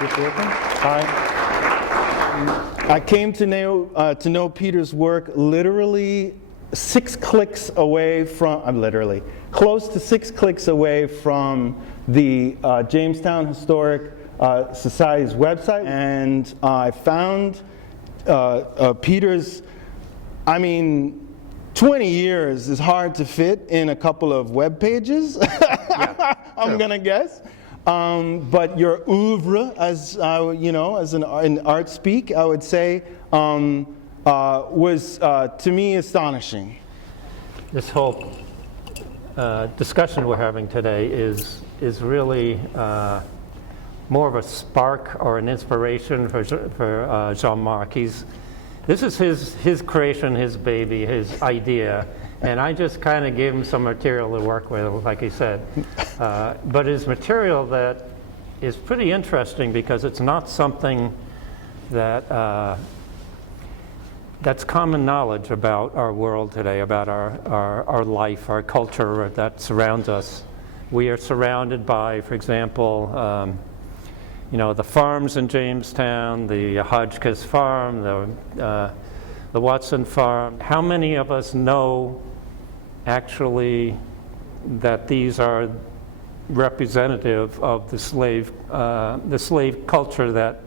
Hi. I came to know Peter's work literally 6 clicks away from, close to 6 clicks away from the Jamestown Historic Society's website, and I found Peter's, 20 years is hard to fit in a couple of web pages, I'm gonna guess. But your oeuvre, as in art speak, I would say, was to me astonishing. This whole discussion we're having today is really more of a spark or an inspiration for Jean-Marc. This is his creation, his baby, his idea, and I just kind of gave him some material to work with, like he said. But it's material that is pretty interesting because it's not something that that's common knowledge about our world today, about our life, our culture that surrounds us. We are surrounded by, for example, the farms in Jamestown, the Hodgkiss farm, the Watson farm. How many of us know actually that these are representative of the slave culture that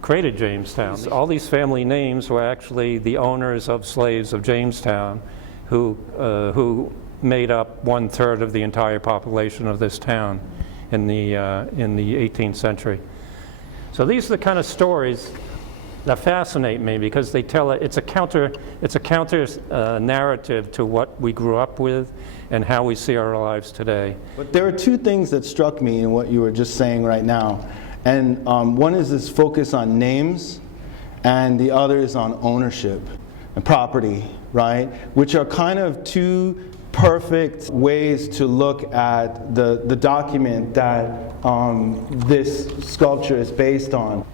created Jamestown? All these family names were actually the owners of slaves of Jamestown, who made up 1/3 of the entire population of this town in the 18th century. So these are the kind of stories that fascinate me because they tell it's a counter narrative to what we grew up with and how we see our lives today. But there are 2 things that struck me in what you were just saying right now, and one is this focus on names, and the other is on ownership and property, right? Which are kind of 2 perfect ways to look at the document that this sculpture is based on.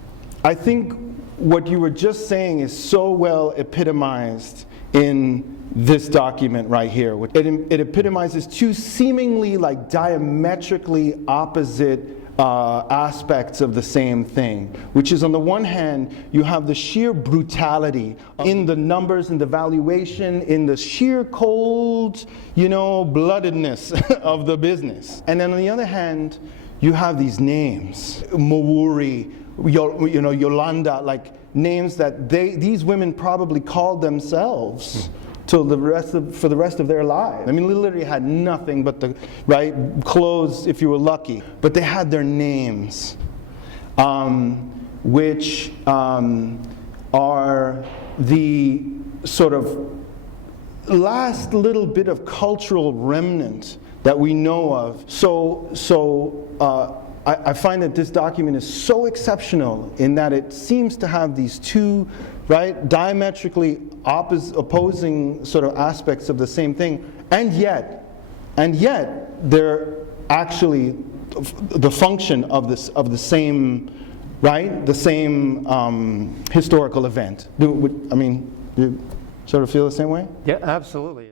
I think what you were just saying is so well epitomized in this document right here. It epitomizes 2 seemingly like diametrically opposite aspects of the same thing, which is on the one hand, you have the sheer brutality in the numbers, in the valuation, in the sheer cold, bloodedness of the business. And then on the other hand, you have these names, Mawuri, Yolanda, like names that these women probably called themselves for the rest of their lives. Literally had nothing but the clothes if you were lucky, but they had their names, which are the sort of last little bit of cultural remnant that we know of. I find that this document is so exceptional in that it seems to have these 2 diametrically opposing sort of aspects of the same thing, and yet they're actually the function of the same historical event. Do you sort of feel the same way? Yeah, absolutely.